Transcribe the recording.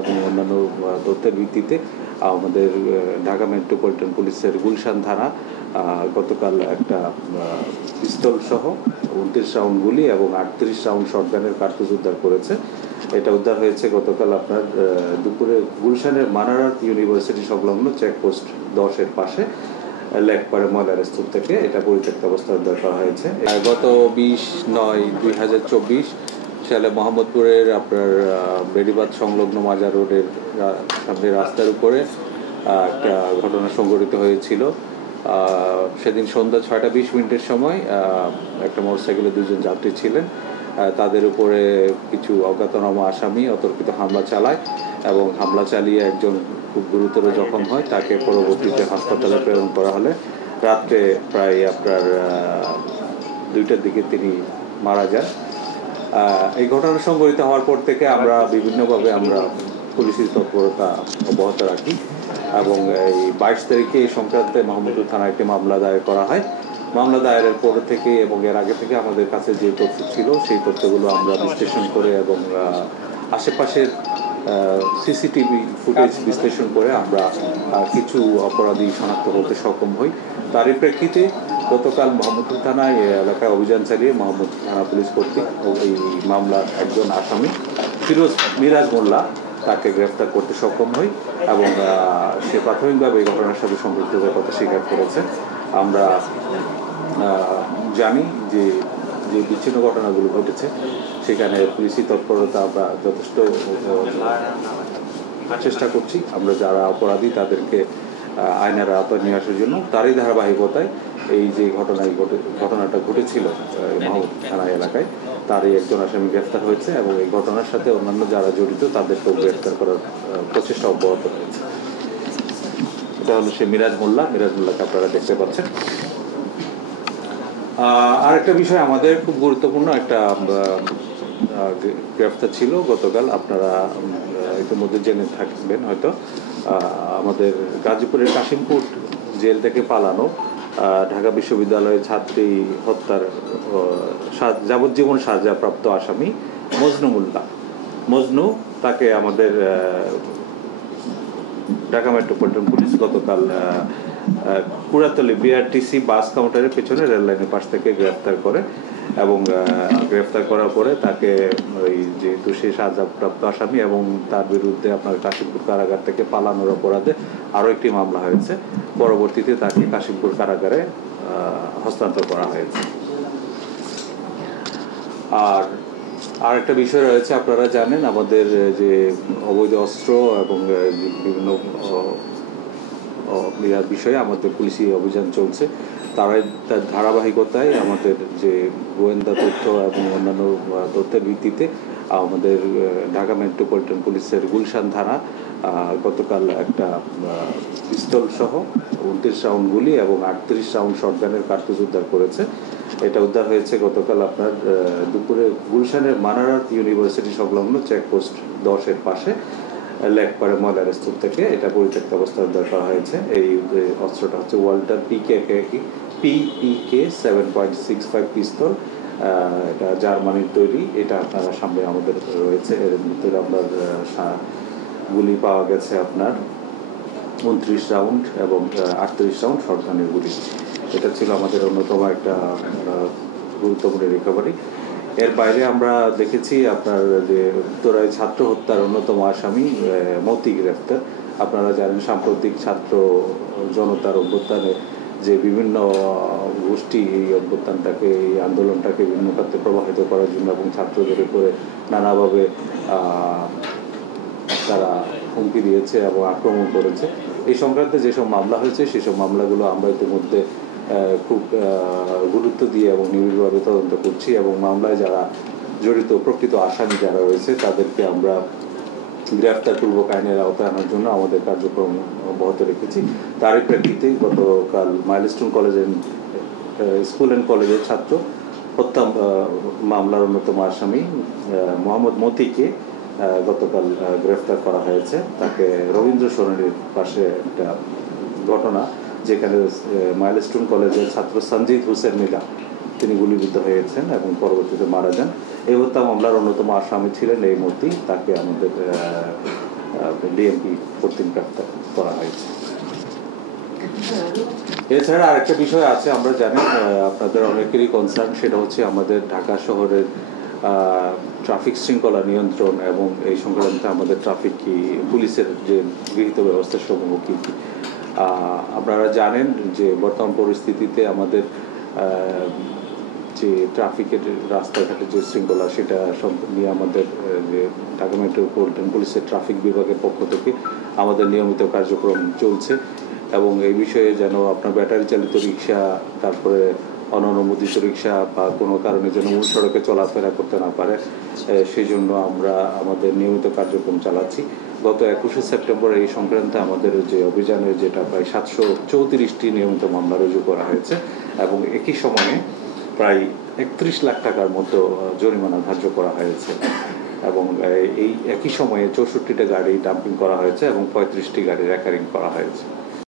এবং অন্যান্য তথ্যের ভিত্তিতে আমাদের ঢাকা মেট্রোপলিটন পুলিশের গুলশান থানা গতকাল একটা পিস্তল সহ 29 রাউন্ড গুলি এবং 38 রাউন্ড শটগানের কার্তুজ উদ্ধার করেছে। এটা উদ্ধার হয়েছে গতকাল আপনার দুপুরে গুলশানের মানারাত ইউনিভার্সিটি সংলগ্ন চেকপোস্ট 10-এর পাশে লেকপাড়ে ময়লার স্তূপ থেকে। এটা পরিত্যক্ত অবস্থায় উদ্ধার করা হয়েছে। গত 20/9/2024 সালে মোহাম্মদপুরের আপনার বেড়িবাঁধ সংলগ্ন মাজার রোডের সামনে রাস্তার উপরে একটা ঘটনা সংঘটিত হয়েছিল। সেদিন সন্ধ্যা 6:20 সময় একটা মোটরসাইকেলে 2 জন যাত্রী ছিলেন। তাদের উপরে কিছু অজ্ঞাতনামা আসামি অতর্কিত হামলা চালায় এবং হামলা চালিয়ে একজন খুব গুরুতর জখম হয়। তাকে পরবর্তীতে হাসপাতালে প্রেরণ করা হলে রাত্রে প্রায় আপনার 2টার দিকে তিনি মারা যান। এই ঘটনা সংঘটিত হওয়ার পর থেকে আমরা বিভিন্নভাবে পুলিশি তৎপরতা অব্যাহত রাখি এবং এই 22 তারিখে এই সংক্রান্তে মোহাম্মদপুর থানায় একটি মামলা দায়ের করা হয়। মামলা দায়েরের পর থেকে এবং এর আগে থেকে আমাদের কাছে যে তথ্য ছিল সেই তথ্যগুলো আমরা বিশ্লেষণ করে এবং আশেপাশের সিসিটিভি ফুটেজ বিশ্লেষণ করে আমরা কিছু অপরাধী শনাক্ত করতে সক্ষম হই। তারই প্রেক্ষিতে গতকাল মোহাম্মদপুর থানায় এলাকায় অভিযান চালিয়ে মোহাম্মদপুর থানা পুলিশ কর্তৃক এই মামলার একজন আসামি মিরাজ মোল্লা তাকে গ্রেফতার করতে সক্ষম হই এবং সে প্রাথমিকভাবে এই ঘটনার সাথে সম্পৃক্ততার কথা স্বীকার করেছে। আমরা জানি যে যে বিচ্ছিন্ন ঘটনাগুলো ঘটেছে সেখানে পুলিশি তৎপরতা আমরা যথেষ্ট চেষ্টা করছি। আমরা যারা অপরাধী তাদেরকে আইনের আওতায় নিয়ে আসার জন্য তারই ধারাবাহিকতায় এই যে ঘটনাটা ঘটেছিল মোহাম্মদপুর থানা এলাকায় তারই একজন আসামি গ্রেফতার হয়েছে এবং এই ঘটনার সাথে অন্যান্য যারা জড়িত তাদেরকেও গ্রেফতার করার প্রচেষ্টা অব্যাহত রয়েছে। এটা হলো সে মিরাজ মোল্লাকে আপনারা দেখতে পাচ্ছেন। আর একটা বিষয় আমাদের খুব গুরুত্বপূর্ণ একটা গ্রেফতার ছিল গতকাল, আপনারা ইতিমধ্যে জেনে থাকবেন হয়তো। আমাদের গাজীপুরের কাশিমপুর জেল থেকে পালানো ঢাকা বিশ্ববিদ্যালয়ের ছাত্রী হত্যার যাবজ্জীবন সাজাপ্রাপ্ত আসামি মজনু তাকে আমাদের ঢাকা মেট্রোপলিটন পুলিশ গতকাল কুড়াতলী বিআরটিসি বাস কাউন্টারের পেছনে রেল লাইনের পাশ থেকে গ্রেফতার করে এবং গ্রেফতার করার পরে তাকে ওই যেহেতু সে সাজাপ্রাপ্ত আসামি এবং তার বিরুদ্ধে আপনার কাশিমপুর কারাগার থেকে পালানোর অপরাধে আরও একটি মামলা হয়েছে। পরবর্তীতে তাকে কাশিমপুর কারাগারে হস্তান্তর করা হয়েছে। আর একটা বিষয় রয়েছে, আপনারা জানেন আমাদের যে অবৈধ অস্ত্র এবং বিভিন্ন বিষয়ে আমাদের পুলিশি অভিযান চলছে। তার ধারাবাহিকতায় আমাদের যে গোয়েন্দা তথ্য এবং অন্যান্য তথ্যের ভিত্তিতে আমাদের ঢাকা মেট্রোপলিটন পুলিশের গুলশান থানা গতকাল একটা পিস্তল সহ 29 রাউন্ড গুলি এবং 38 রাউন্ড শটগানের কার্তুজ উদ্ধার করেছে। এটা উদ্ধার হয়েছে গতকাল আপনার দুপুরে গুলশানের মানারাত ইউনিভার্সিটি সংলগ্ন চেকপোস্ট 10-এর পাশে লেকপাড়ে ময়লার স্তূপ থেকে। এটা পরিত্যক্ত অবস্থায় উদ্ধার করা হয়েছে। এই অস্ত্রটা হচ্ছে ওয়াল্টার PPK 7.65 পিস্তল। এটা জার্মানির তৈরি। এটা আপনারা সামনে আমাদের রয়েছে। এর ভিতরে আপনার গুলি পাওয়া গেছে আপনার 29 রাউন্ড এবং 38 রাউন্ড শটগানের গুলি। এটা ছিল আমাদের অন্যতম একটা গুরুত্বপূর্ণ রিকভারি। এর বাইরে আমরা দেখেছি আপনার যে উত্তরায় ছাত্র হত্যার অন্যতম আসামি মতি গ্রেফতার। আপনারা জানেন সাম্প্রতিক ছাত্র জনতার অভ্যুত্থানে যে বিভিন্ন গোষ্ঠী এই অভ্যুত্থানটাকে এই আন্দোলনটাকে বিভিন্ন খাতে প্রভাবিত করার জন্য এবং ছাত্রদের উপরে নানাভাবে তারা হুমকি দিয়েছে এবং আক্রমণ করেছে। এই সংক্রান্তে যেসব মামলা হয়েছে সেসব মামলাগুলো আমরা ইতিমধ্যে খুব গুরুত্ব দিয়ে এবং নিবিড়ভাবে তদন্ত করছি এবং মামলায় যারা জড়িত প্রকৃত আসামি যারা রয়েছে তাদেরকে আমরা গ্রেফতারপূর্বক আইনের আওতায় আনার জন্য আমাদের কার্যক্রম অব্যাহত রেখেছি। তারই প্রেক্ষিতে গতকাল মাইলস্টোন কলেজের স্কুল অ্যান্ড কলেজের ছাত্র হত্যা মামলার অন্যতম আসামি মোহাম্মদ মতিকে গতকাল গ্রেফতার করা হয়েছে। তাকে রবীন্দ্র সরণির পাশে একটা ঘটনা যেখানে মাইলস্টোন কলেজের ছাত্র সঞ্জিত হোসেন মিলা তিনি গুলিবিদ্ধ হয়েছেন এবং পরবর্তীতে মারা যান। এই হত্যা মামলার অন্যতম আসামি ছিলেন এই মূর্তি, তাকে আমাদের ডিএমপি কর্তৃক গ্রেপ্তার করা হয়েছে। এছাড়া আরেকটা বিষয় আছে, আমরা জানি আপনাদের অনেকেরই কনসার্ন, সেটা হচ্ছে আমাদের ঢাকা শহরের ট্রাফিক শৃঙ্খলা নিয়ন্ত্রণ এবং এই সংক্রান্তে আমাদের ট্রাফিক কি পুলিশের যে গৃহীত ব্যবস্থা সমূহ কী কী। আপনারা জানেন যে বর্তমান পরিস্থিতিতে আমাদের যে ট্রাফিকের রাস্তাঘাটের যে শৃঙ্খলা, সেটা নিয়ে আমাদের যে ঢাকা মেট্রোপলিটন পুলিশের ট্রাফিক বিভাগের পক্ষ থেকে আমাদের নিয়মিত কার্যক্রম চলছে এবং এই বিষয়ে যেন আপনার ব্যাটারি চালিত রিক্সা, তারপরে অননুমোদিত রিক্সা বা কোনো কারণে যেন মূল সড়কে চলাফেরা করতে না পারে, সেই জন্য আমরা আমাদের নিয়মিত কার্যক্রম চালাচ্ছি। গত 21শে সেপ্টেম্বর এই সংক্রান্তে আমাদের যে অভিযানে যেটা প্রায় 734টি নিয়মিত মামলা রুজু করা হয়েছে এবং একই সময়ে প্রায় 31 লাখ টাকার মতো জরিমানা ধার্য করা হয়েছে এবং এই একই সময়ে 64টা গাড়ি ডাম্পিং করা হয়েছে এবং 35টি গাড়ি রেকারিং করা হয়েছে।